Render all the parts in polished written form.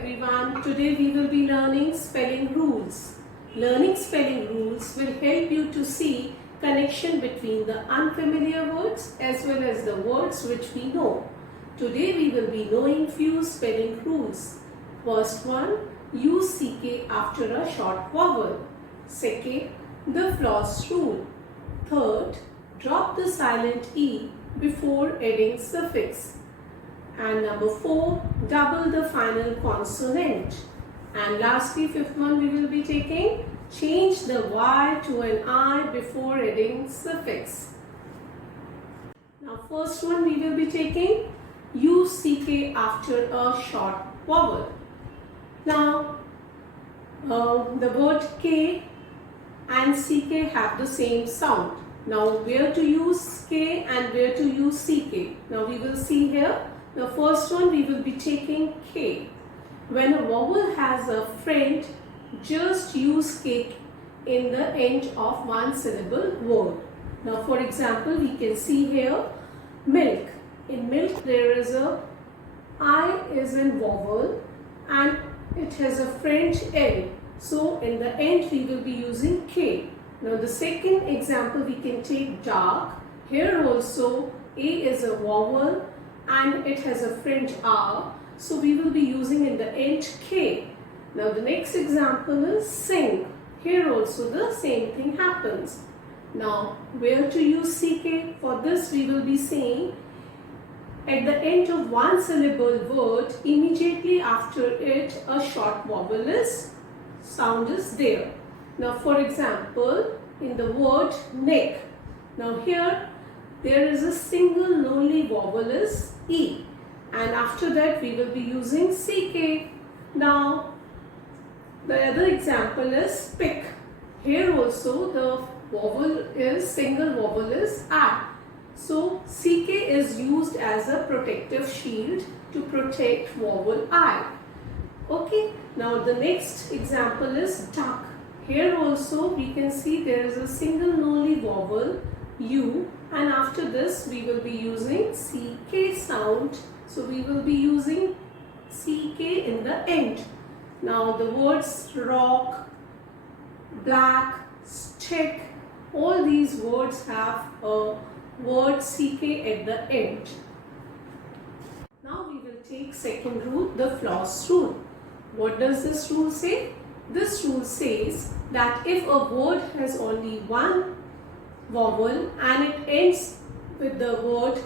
everyone. Today we will be learning spelling rules. Learning spelling rules will help you to see connection between the unfamiliar words as well as the words which we know. Today we will be knowing few spelling rules. First one, use CK after a short vowel. Second, the floss rule. Third, drop the silent E before adding suffix. And number 4, double the final consonant. And lastly, fifth one we will be taking, change the Y to an I before adding suffix. Now first one we will be taking, use CK after a short vowel. Now the word K and CK have the same sound. Now where to use K and where to use CK? Now we will see here. The first one we will be taking K. When a vowel has a friend, just use K in the end of one syllable word. Now for example, we can see here milk. In milk there is a I is in vowel and it has a friend L. So in the end we will be using K. Now the second example we can take dark. Here also A is a vowel and it has a friend R, so we will be using in the end K. Now the next example is sing. Here also the same thing happens. Now where to use CK? For this we will be saying at the end of one syllable word, immediately after it a short vowel sound is there. Now for example, in the word neck, now here there is a single lonely vowel is E, and after that we will be using CK. Now the other example is pick. Here also the vowel is single vowel is I. So CK is used as a protective shield to protect vowel I. Okay, now the next example is duck. Here also we can see there is a single lonely vowel U, and after this we will be using CK sound. So we will be using CK in the end. Now the words rock, black, stick, all these words have a word CK at the end. Now we will take second rule, the floss rule. What does this rule say? This rule says that if a word has only one vowel and it ends with the word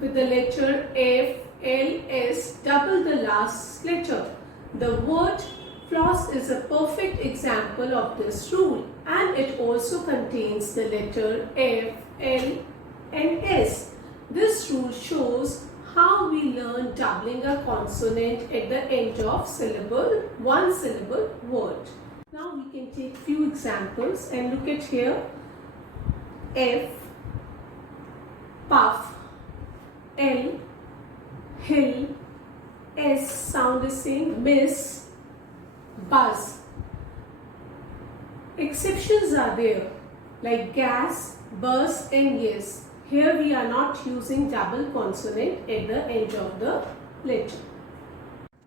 with the letter F, L, S, double the last letter. The word floss is a perfect example of this rule, and it also contains the letter F, L and S. This rule shows how we learn doubling a consonant at the end of one syllable word. Now we can take few examples and look at here. F, puff, L, hill, S sound is same, miss, buzz. Exceptions are there like gas, buzz and yes. Here we are not using double consonant at the end of the letter.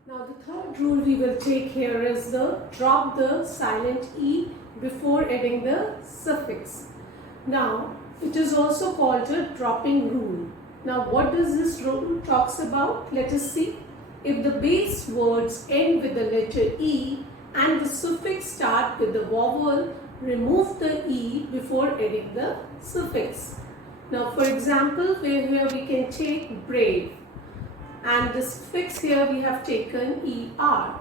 Now the third rule we will take here is the drop the silent E before adding the suffix. Now it is also called a dropping rule. Now what does this rule talks about? Let us see. If the base words end with the letter E and the suffix start with the vowel, remove the E before adding the suffix. Now for example, here we can take brave, and the suffix here we have taken ER.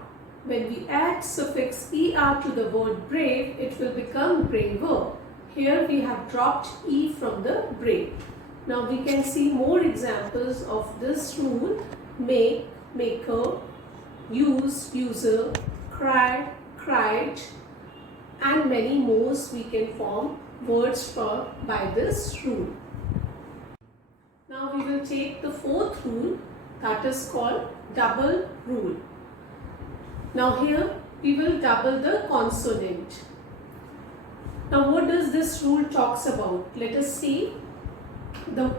When we add suffix ER to the word brave, it will become braver. Here we have dropped E from the brave. Now we can see more examples of this rule. Make, maker, use, user, cried, cried, and many more we can form words by this rule. Now we will take the fourth rule, that is called double rule. Now here we will double the consonant. Now what does this rule talks about? Let us see.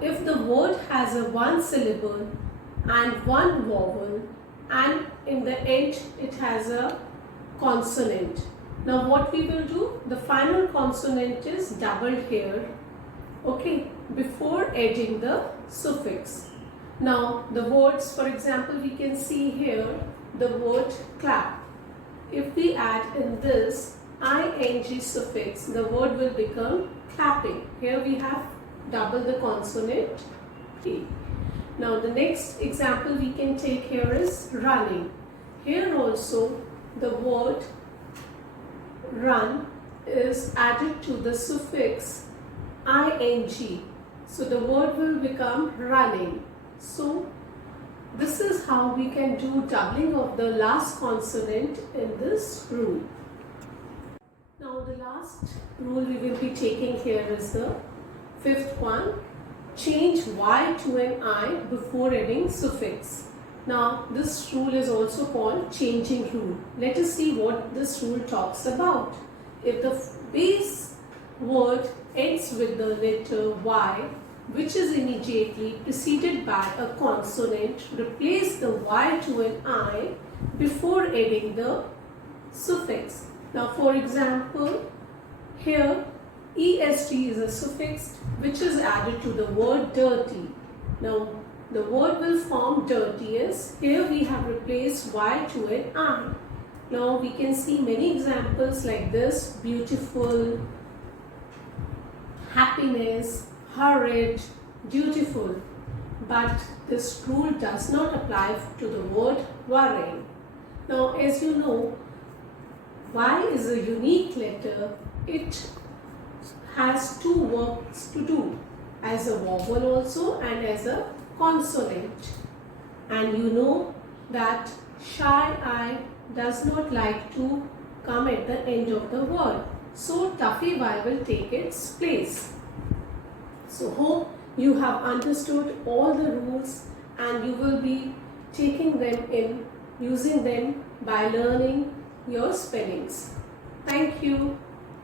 If the word has a one syllable and one vowel, and in the end it has a consonant. Now what we will do, the final consonant is doubled here, okay, before adding the suffix. Now the words, for example, we can see here the word clap. If we add in this ing suffix, the word will become clapping. Here we have double the consonant T. Now the next example we can take here is running. Here also the word run is added to the suffix ing. So the word will become running. So this is how we can do doubling of the last consonant in this rule. Now the last rule we will be taking here is the fifth one. Change y to an I before adding suffix. Now this rule is also called changing rule. Let us see what this rule talks about. If the base word ends with the letter y, which is immediately preceded by a consonant, replace the y to an I before adding the suffix. Now for example, here est is a suffix which is added to the word dirty. Now the word will form dirtiest. Here we have replaced y to an I. Now we can see many examples like this: beautiful, happiness, hurried, dutiful. But this rule does not apply to the word worrying. Now as you know, y is a unique letter. It has two works to do, as a vowel also and as a consonant. And you know that shy I does not like to come at the end of the word. So toughy Y will take its place. So hope you have understood all the rules and you will be taking them in, using them by learning your spellings. Thank you.